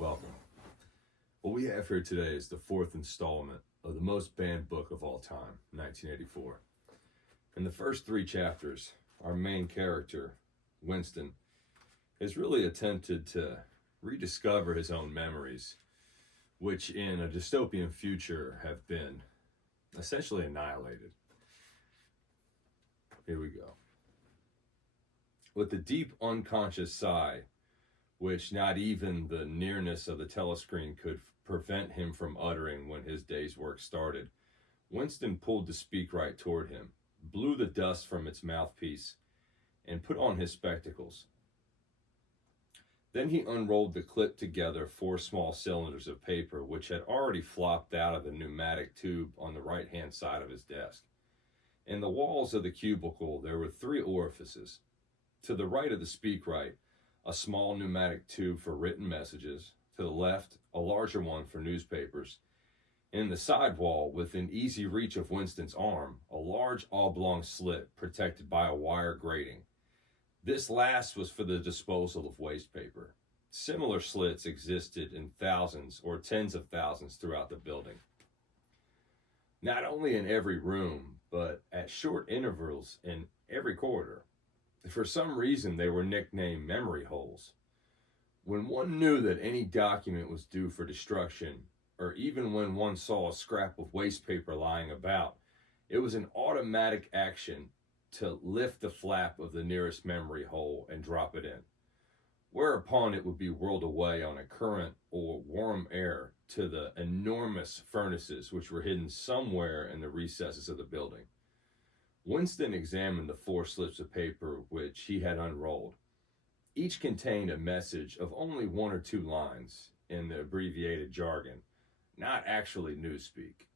Welcome. What we have here today is the fourth installment of the most banned book of all time, 1984. In the first three chapters, our main character, Winston, has really attempted to rediscover his own memories, which in a dystopian future have been essentially annihilated. Here we go. With a deep unconscious sigh, which not even the nearness of the telescreen could prevent him from uttering when his day's work started, Winston pulled the speakwrite toward him, blew the dust from its mouthpiece, and put on his spectacles. Then he unrolled the clipped together 4 small cylinders of paper which had already flopped out of the pneumatic tube on the right-hand side of his desk. In the walls of the cubicle there were 3 orifices. To the right of the speakwrite, a small pneumatic tube for written messages. To the left, a larger one for newspapers. In the side wall, within easy reach of Winston's arm, a large oblong slit protected by a wire grating. This last was for the disposal of waste paper. Similar slits existed in thousands or tens of thousands throughout the building. Not only in every room, but at short intervals in every corridor. For some reason, they were nicknamed memory holes. When one knew that any document was due for destruction, or even when one saw a scrap of waste paper lying about, it was an automatic action to lift the flap of the nearest memory hole and drop it in, whereupon it would be whirled away on a current or warm air to the enormous furnaces which were hidden somewhere in the recesses of the building. Winston examined the 4 slips of paper which he had unrolled. Each contained a message of only 1 or 2 lines in the abbreviated jargon, not actually newspeak,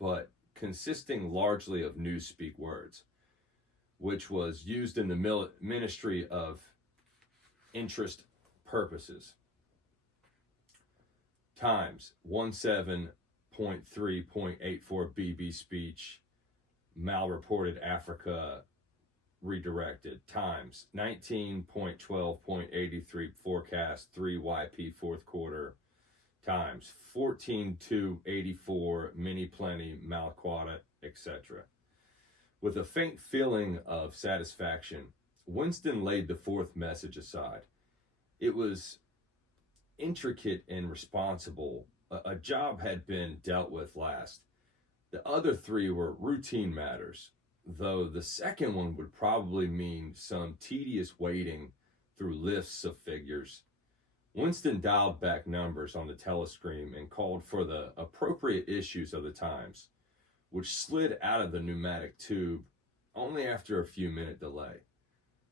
but consisting largely of newspeak words, which was used in the Ministry of Interest Purposes. Times 17.3.84 BB speech, malreported Africa redirected. Times 19.12.83 forecast 3 YP fourth quarter. Times 14.2.84 mini plenty malquata, etc. With a faint feeling of satisfaction, Winston laid the 4th message aside. It was intricate and responsible. A job had been dealt with last. The other 3 were routine matters, though the second one would probably mean some tedious wading through lists of figures. Winston dialed back numbers on the telescreen and called for the appropriate issues of the Times, which slid out of the pneumatic tube only after a few-minute delay.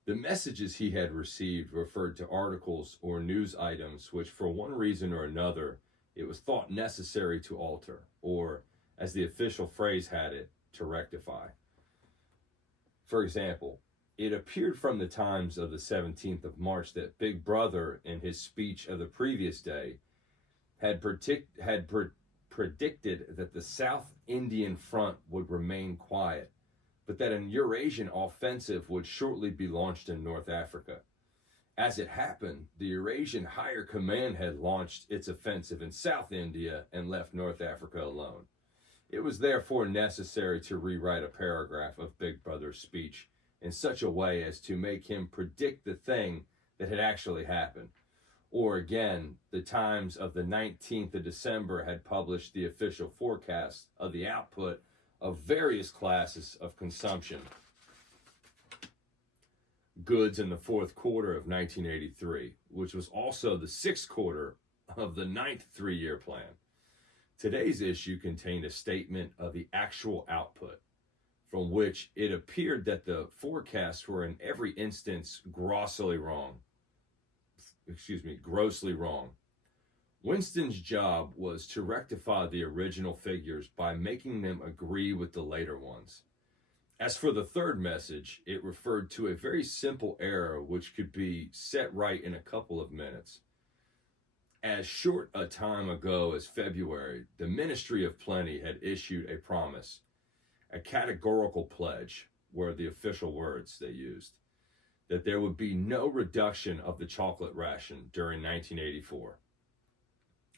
The messages he had received referred to articles or news items which, for one reason or another, it was thought necessary to alter, or, as the official phrase had it, to rectify. For example, it appeared from the Times of the 17th of March that Big Brother, in his speech of the previous day, had predicted that the South Indian front would remain quiet, but that an Eurasian offensive would shortly be launched in North Africa. As it happened, the Eurasian Higher Command had launched its offensive in South India and left North Africa alone. It was therefore necessary to rewrite a paragraph of Big Brother's speech in such a way as to make him predict the thing that had actually happened. Or again, the Times of the 19th of December had published the official forecast of the output of various classes of consumption goods in the 4th quarter of 1983, which was also the 6th quarter of the 9th 3-year plan. Today's issue contained a statement of the actual output, from which it appeared that the forecasts were in every instance grossly wrong. Winston's job was to rectify the original figures by making them agree with the later ones. As for the 3rd message, it referred to a very simple error which could be set right in a couple of minutes. As short a time ago as February, the Ministry of Plenty had issued a promise, a categorical pledge, were the official words they used, that there would be no reduction of the chocolate ration during 1984.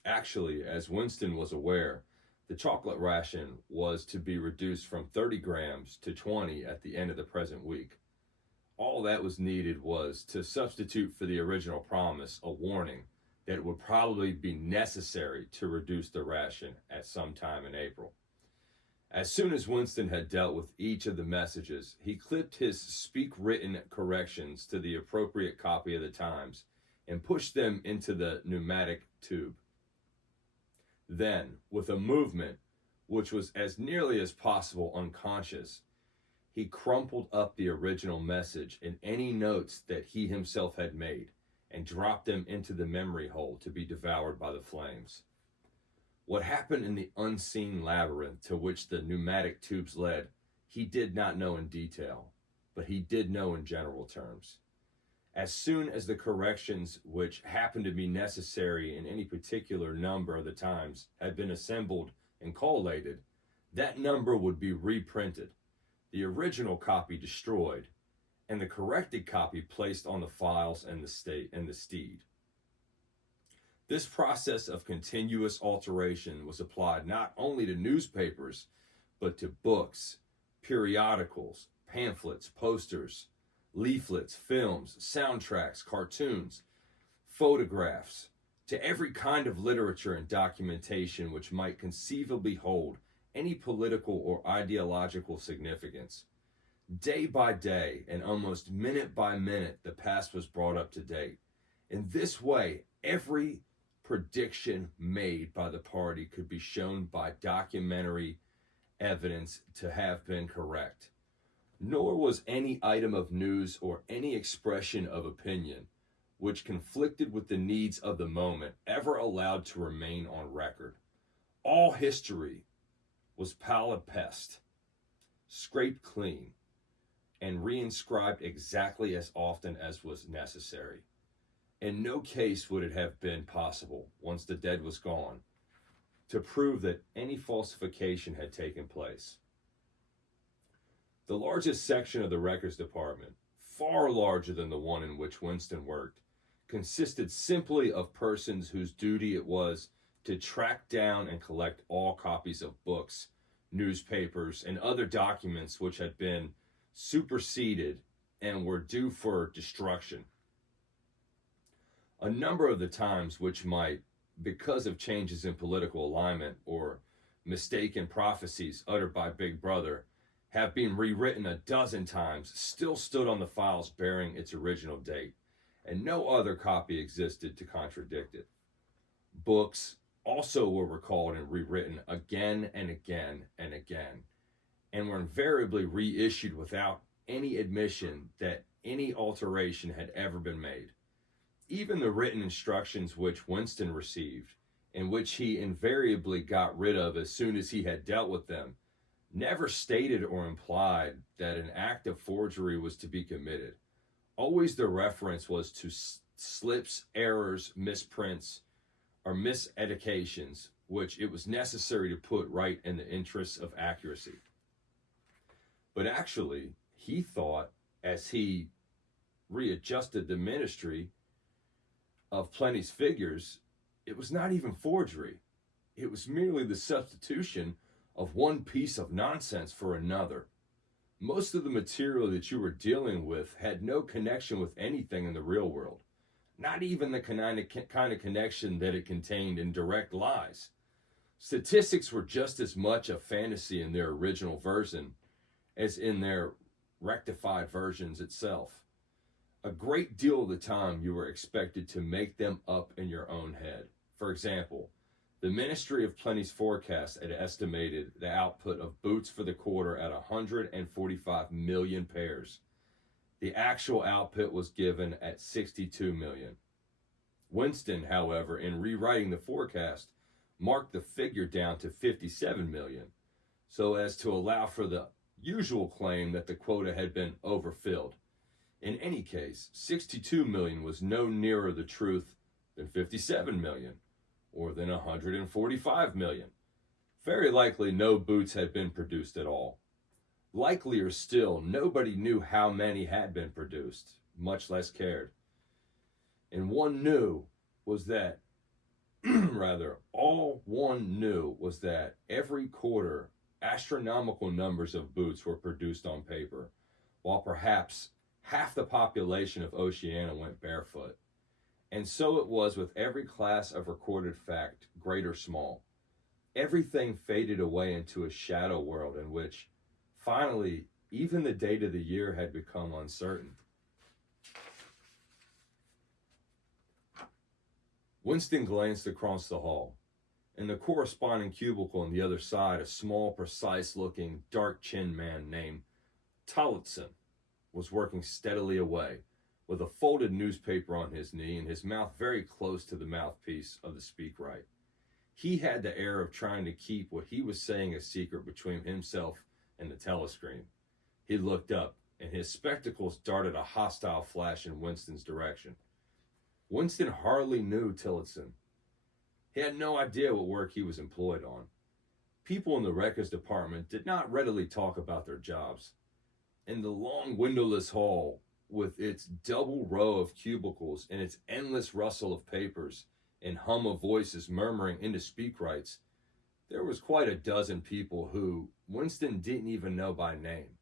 Actually, as Winston was aware, the chocolate ration was to be reduced from 30 grams to 20 at the end of the present week. All that was needed was to substitute for the original promise a warning that it would probably be necessary to reduce the ration at some time in April. As soon as Winston had dealt with each of the messages, he clipped his speak-written corrections to the appropriate copy of the Times and pushed them into the pneumatic tube. Then, with a movement which was as nearly as possible unconscious, he crumpled up the original message and any notes that he himself had made and dropped them into the memory hole to be devoured by the flames. What happened in the unseen labyrinth to which the pneumatic tubes led, he did not know in detail, but he did know in general terms. As soon as the corrections which happened to be necessary in any particular number of the Times had been assembled and collated, that number would be reprinted, the original copy destroyed, and the corrected copy placed on the files and the steed. This process of continuous alteration was applied not only to newspapers, but to books, periodicals, pamphlets, posters, leaflets, films, soundtracks, cartoons, photographs, to every kind of literature and documentation which might conceivably hold any political or ideological significance. Day by day and almost minute by minute, the past was brought up to date. In this way, every prediction made by the party could be shown by documentary evidence to have been correct. Nor was any item of news or any expression of opinion which conflicted with the needs of the moment ever allowed to remain on record. All history was palimpsest, scraped clean, and reinscribed exactly as often as was necessary. In no case would it have been possible, once the dead was gone, to prove that any falsification had taken place. The largest section of the records department, far larger than the one in which Winston worked, consisted simply of persons whose duty it was to track down and collect all copies of books, newspapers, and other documents which had been superseded and were due for destruction. A number of the Times which might, because of changes in political alignment or mistaken prophecies uttered by Big Brother, have been rewritten a dozen times, still stood on the files bearing its original date, and no other copy existed to contradict it. Books also were recalled and rewritten again and again and again, and were invariably reissued without any admission that any alteration had ever been made. Even the written instructions which Winston received, and which he invariably got rid of as soon as he had dealt with them, never stated or implied that an act of forgery was to be committed. Always the reference was to slips, errors, misprints, or miseducations, which it was necessary to put right in the interests of accuracy. But actually, he thought, as he readjusted the ministry of Plenty's figures, it was not even forgery. It was merely the substitution of one piece of nonsense for another. Most of the material that you were dealing with had no connection with anything in the real world, not even the kind of connection that it contained in direct lies. Statistics were just as much a fantasy in their original version as in their rectified versions itself. A great deal of the time you were expected to make them up in your own head. For example, the Ministry of Plenty's forecast had estimated the output of boots for the quarter at 145 million pairs. The actual output was given at 62 million. Winston, however, in rewriting the forecast, marked the figure down to 57 million, so as to allow for the usual claim that the quota had been overfilled. In any case, 62 million was no nearer the truth than 57 million, or than 145 million. Very likely no boots had been produced at all. Likelier still, nobody knew how many had been produced, much less cared. And one knew was that rather, all one knew was that every quarter, astronomical numbers of boots were produced on paper, while perhaps half the population of Oceania went barefoot. And so it was with every class of recorded fact, great or small. Everything faded away into a shadow world in which, finally, even the date of the year had become uncertain. Winston glanced across the hall. In the corresponding cubicle on the other side, a small, precise-looking, dark-chinned man named Tillotson was working steadily away, with a folded newspaper on his knee and his mouth very close to the mouthpiece of the speakwrite. He had the air of trying to keep what he was saying a secret between himself and the telescreen. He looked up, and his spectacles darted a hostile flash in Winston's direction. Winston hardly knew Tillotson. He had no idea what work he was employed on. People in the records department did not readily talk about their jobs. In the long windowless hall, with its double row of cubicles and its endless rustle of papers and hum of voices murmuring into speakrites, there was quite a dozen people who Winston didn't even know by name,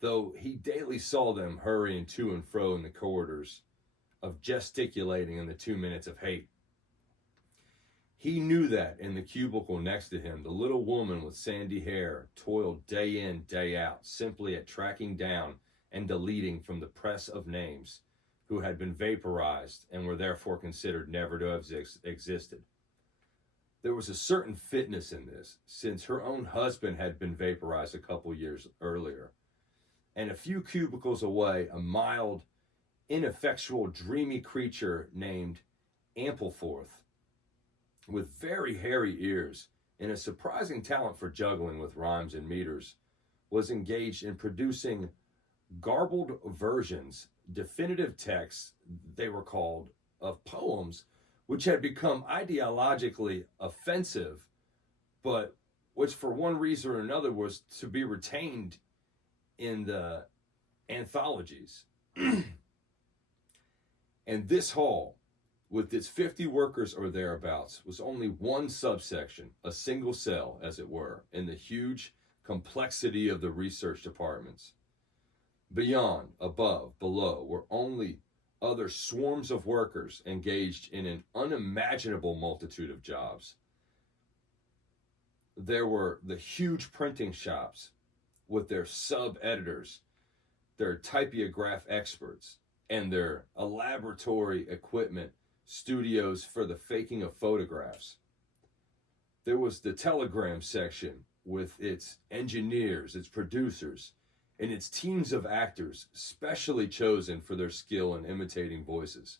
though he daily saw them hurrying to and fro in the corridors, of gesticulating in the 2 minutes of hate. He knew that in the cubicle next to him, the little woman with sandy hair toiled day in, day out, simply at tracking down and deleting from the press of names who had been vaporized and were therefore considered never to have existed. There was a certain fitness in this, since her own husband had been vaporized a couple years earlier. And a few cubicles away, a mild, ineffectual, dreamy creature named Ampleforth, with very hairy ears and a surprising talent for juggling with rhymes and meters, was engaged in producing garbled versions, definitive texts, they were called, of poems which had become ideologically offensive, but which for one reason or another was to be retained in the anthologies. And this hall, with its 50 workers or thereabouts, was only one subsection, a single cell, as it were, in the huge complexity of the research departments. Beyond, above, below, were only other swarms of workers engaged in an unimaginable multitude of jobs. There were the huge printing shops with their sub-editors, their typograph experts, and their elaboratory equipment studios for the faking of photographs. There was the telegram section with its engineers, its producers, and its teams of actors specially chosen for their skill in imitating voices.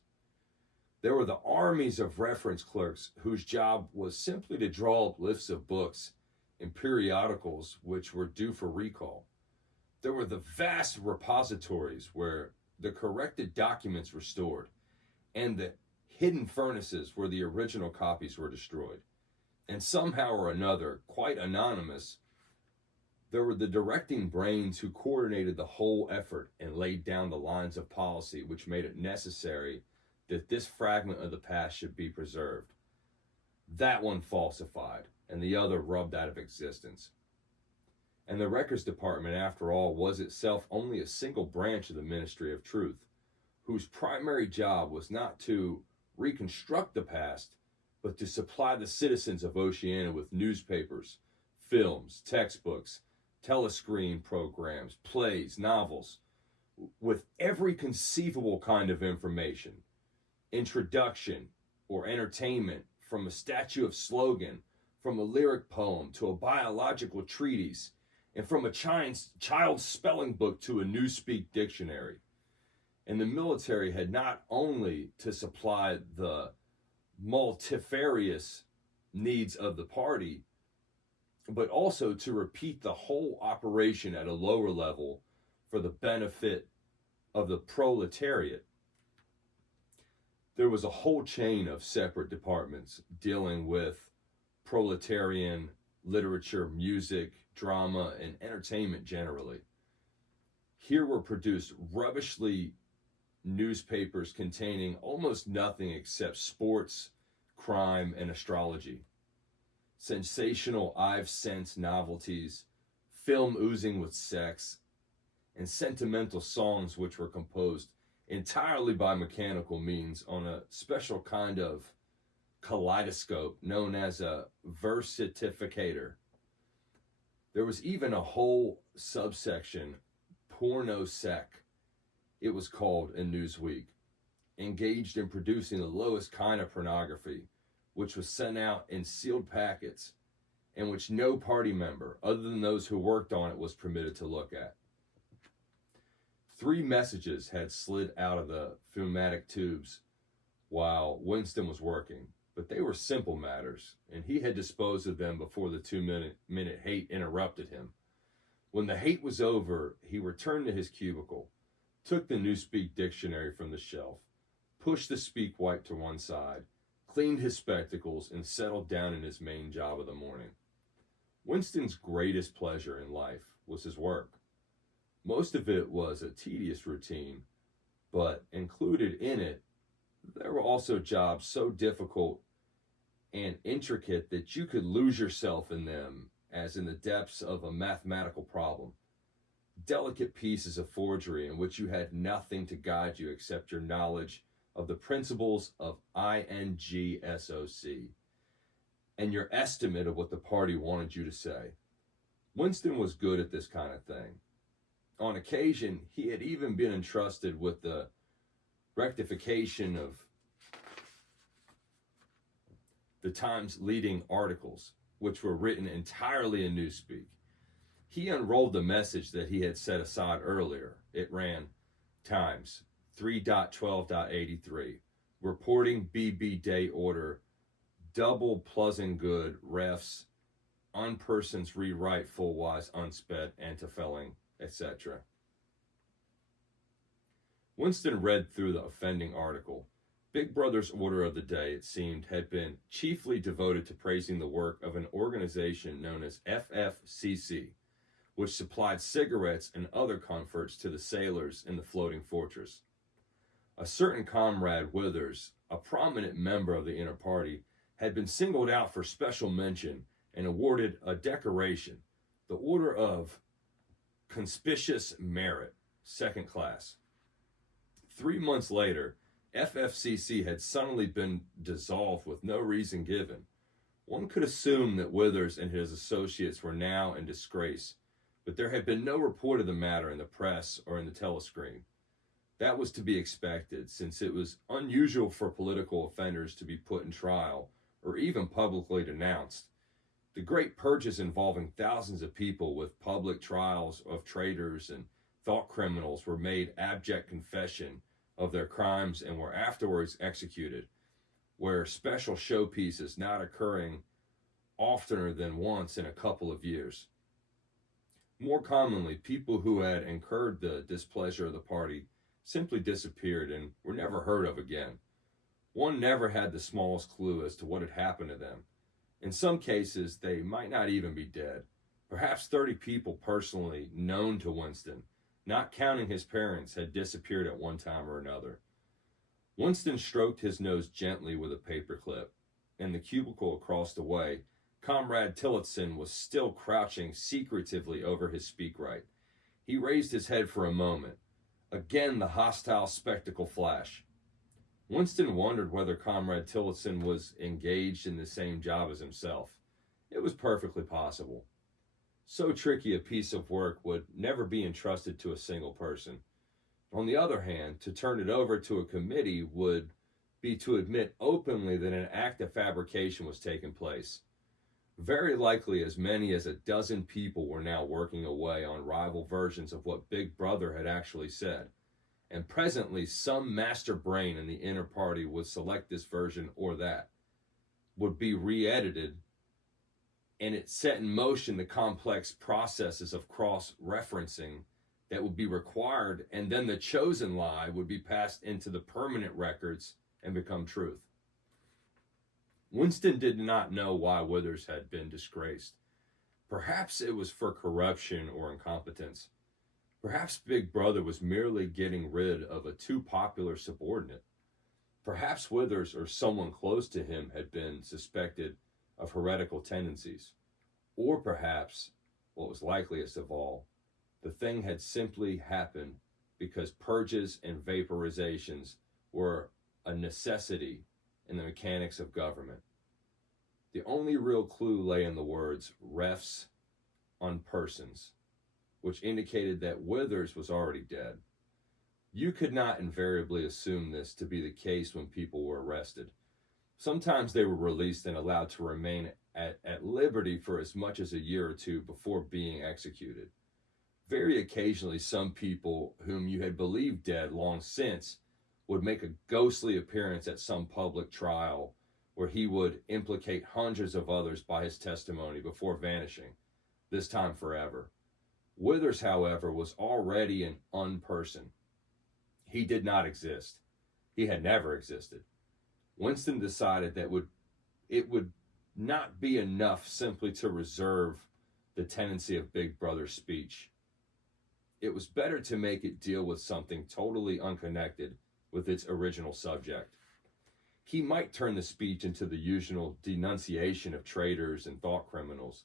There were the armies of reference clerks whose job was simply to draw up lists of books and periodicals which were due for recall. There were the vast repositories where the corrected documents were stored, and the hidden furnaces where the original copies were destroyed. And somehow or another, quite anonymous, there were the directing brains who coordinated the whole effort and laid down the lines of policy which made it necessary that this fragment of the past should be preserved. That one falsified, and the other rubbed out of existence. And the records department, after all, was itself only a single branch of the Ministry of Truth, whose primary job was not to reconstruct the past, but to supply the citizens of Oceania with newspapers, films, textbooks, telescreen programs, plays, novels, with every conceivable kind of information, introduction or entertainment, from a statue of slogan, from a lyric poem to a biological treatise, and from a child's spelling book to a newspeak dictionary. And the military had not only to supply the multifarious needs of the party, but also to repeat the whole operation at a lower level for the benefit of the proletariat. There was a whole chain of separate departments dealing with proletarian literature, music, drama, and entertainment generally. Here were produced rubbishly newspapers containing almost nothing except sports, crime, and astrology. Sensational I've sensed novelties, film oozing with sex, and sentimental songs which were composed entirely by mechanical means on a special kind of kaleidoscope known as a versificator. There was even a whole subsection, pornosec, it was called in Newsweek, engaged in producing the lowest kind of pornography, which was sent out in sealed packets and which no party member, other than those who worked on it, was permitted to look at. 3 messages had slid out of the pneumatic tubes while Winston was working, but they were simple matters, and he had disposed of them before the 2-minute hate interrupted him. When the hate was over, he returned to his cubicle, took the Newspeak dictionary from the shelf, pushed the speak wipe to one side, cleaned his spectacles, and settled down in his main job of the morning. Winston's greatest pleasure in life was his work. Most of it was a tedious routine, but included in it, there were also jobs so difficult and intricate that you could lose yourself in them as in the depths of a mathematical problem. Delicate pieces of forgery in which you had nothing to guide you except your knowledge of the principles of INGSOC and your estimate of what the party wanted you to say. Winston was good at this kind of thing. On occasion, he had even been entrusted with the rectification of the Times' leading articles, which were written entirely in Newspeak. He unrolled the message that he had set aside earlier. It ran, Times, 3.12.83, reporting BB Day order, double pleasant good, refs, unpersons rewrite full wise unsped, antifelling, etc. Winston read through the offending article. Big Brother's order of the day, it seemed, had been chiefly devoted to praising the work of an organization known as FFCC, which supplied cigarettes and other comforts to the sailors in the floating fortress. A certain Comrade Withers, a prominent member of the inner party, had been singled out for special mention and awarded a decoration, the Order of Conspicuous Merit, 2nd class. 3 months later, FFCC had suddenly been dissolved with no reason given. One could assume that Withers and his associates were now in disgrace, but there had been no report of the matter in the press or in the telescreen. That was to be expected, since it was unusual for political offenders to be put in trial or even publicly denounced. The great purges involving thousands of people with public trials of traitors and thought criminals were made abject confession of their crimes and were afterwards executed, where special showpieces not occurring oftener than once in a couple of years. More commonly, people who had incurred the displeasure of the party simply disappeared and were never heard of again. One never had the smallest clue as to what had happened to them. In some cases, they might not even be dead. Perhaps 30 people personally known to Winston, not counting his parents, had disappeared at one time or another. Winston stroked his nose gently with a paperclip. In the cubicle across the way, Comrade Tillotson was still crouching secretively over his speakwrite. He raised his head for a moment. Again the hostile spectacle flash. Winston wondered whether Comrade Tillotson was engaged in the same job as himself. It was perfectly possible. So tricky a piece of work would never be entrusted to a single person. On the other hand, to turn it over to a committee would be to admit openly that an act of fabrication was taking place. Very likely as many as a dozen people were now working away on rival versions of what Big Brother had actually said. And presently some master brain in the inner party would select this version or that, would be re-edited, and it set in motion the complex processes of cross-referencing that would be required, and then the chosen lie would be passed into the permanent records and become truth. Winston did not know why Withers had been disgraced. Perhaps it was for corruption or incompetence. Perhaps Big Brother was merely getting rid of a too popular subordinate. Perhaps Withers or someone close to him had been suspected of heretical tendencies. Or perhaps, what was likeliest of all, the thing had simply happened because purges and vaporizations were a necessity in the mechanics of government. The only real clue lay in the words refs on persons, which indicated that Withers was already dead. You could not invariably assume this to be the case when people were arrested. Sometimes they were released and allowed to remain at liberty for as much as a year or two before being executed. Very occasionally, some people whom you had believed dead long since would make a ghostly appearance at some public trial where he would implicate hundreds of others by his testimony before vanishing, this time forever. Withers, however, was already an unperson. He did not exist. He had never existed. Winston decided that it would not be enough simply to reserve the tendency of Big Brother's speech. It was better to make it deal with something totally unconnected with its original subject. He might turn the speech into the usual denunciation of traitors and thought criminals,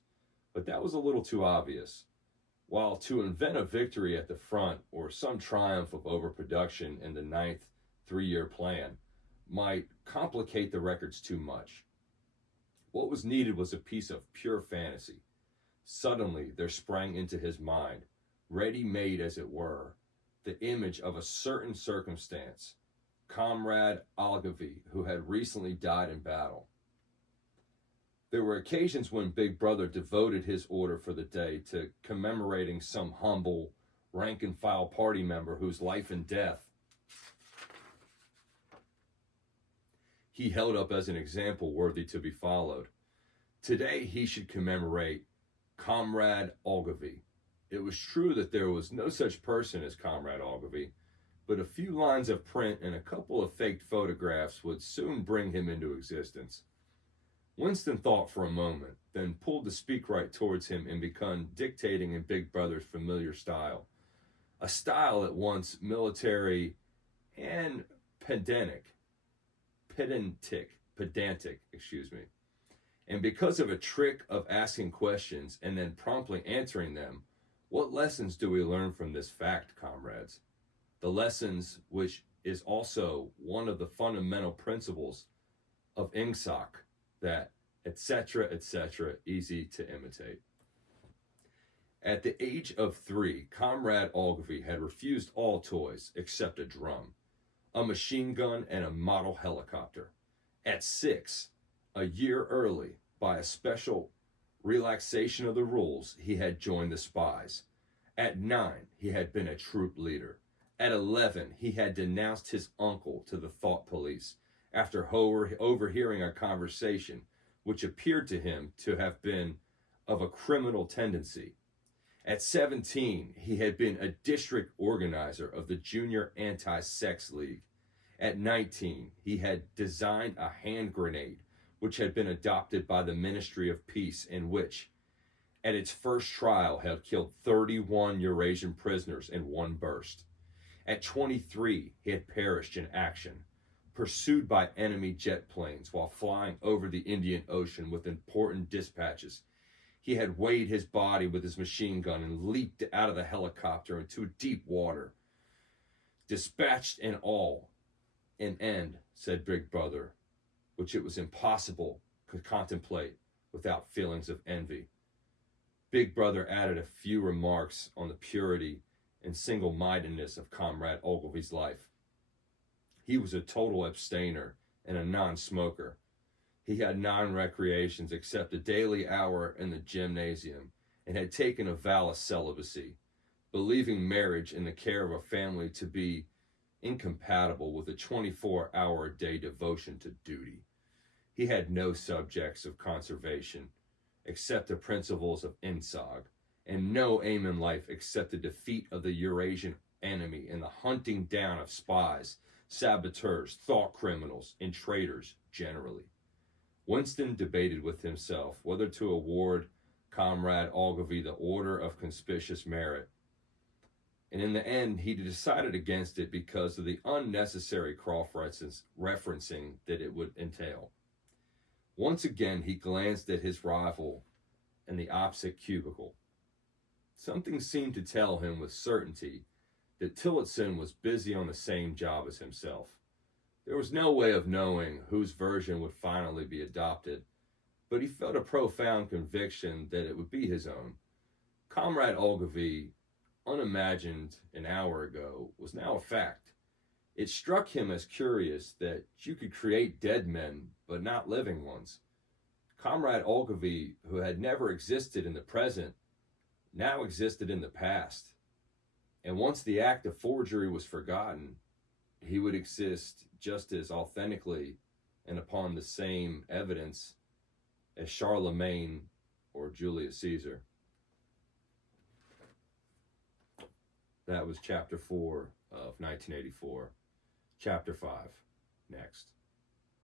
but that was a little too obvious. While to invent a victory at the front or some triumph of overproduction in the 9th three-year plan might complicate the records too much. What was needed was a piece of pure fantasy. Suddenly there sprang into his mind, ready-made as it were, the image of a certain circumstance, Comrade Ogilvy, who had recently died in battle. There were occasions when Big Brother devoted his order for the day to commemorating some humble, rank-and-file party member whose life and death he held up as an example worthy to be followed. Today he should commemorate Comrade Ogilvy. It was true that there was no such person as Comrade Ogilvy, but a few lines of print and a couple of faked photographs would soon bring him into existence. Winston thought for a moment, then pulled the speak right towards him and began dictating in Big Brother's familiar style, a style at once military and pedantic. And because of a trick of asking questions and then promptly answering them, what lessons do we learn from this fact, comrades? The lessons, which is also one of the fundamental principles of INGSOC, that etc., easy to imitate. At the age of 3, Comrade Ogilvy had refused all toys except a drum, a machine gun, and a model helicopter. At 6, a year early, by a special relaxation of the rules, he had joined the spies. At 9, he had been a troop leader. At 11, he had denounced his uncle to the thought police after overhearing a conversation which appeared to him to have been of a criminal tendency. At 17, he had been a district organizer of the Junior Anti-Sex League. At 19, he had designed a hand grenade which had been adopted by the Ministry of Peace and which, at its first trial, had killed 31 Eurasian prisoners in one burst. At 23, he had perished in action, pursued by enemy jet planes while flying over the Indian Ocean with important dispatches. He had weighed his body with his machine gun and leaped out of the helicopter into deep water. Dispatched in all, an end, said Big Brother, which it was impossible to contemplate without feelings of envy. Big Brother added a few remarks on the purity and single-mindedness of Comrade Ogilvy's life. He was a total abstainer and a non-smoker. He had non-recreations except a daily hour in the gymnasium and had taken a vow of celibacy, believing marriage and the care of a family to be incompatible with a 24-hour-a-day devotion to duty. He had no subjects of conservation except the principles of INSOG, and no aim in life except the defeat of the Eurasian enemy and the hunting down of spies, saboteurs, thought criminals, and traitors generally. Winston debated with himself whether to award Comrade Ogilvy the Order of Conspicuous Merit and in the end, he decided against it because of the unnecessary cross-referencing that it would entail. Once again, he glanced at his rival in the opposite cubicle. Something seemed to tell him with certainty that Tillotson was busy on the same job as himself. There was no way of knowing whose version would finally be adopted, but he felt a profound conviction that it would be his own. Comrade Ogilvy, unimagined an hour ago, was now a fact. It struck him as curious that you could create dead men, but not living ones. Comrade Ogilvy, who had never existed in the present, now existed in the past. And once the act of forgery was forgotten, he would exist just as authentically and upon the same evidence as Charlemagne or Julius Caesar. That was chapter 4 of 1984. Chapter 5, next.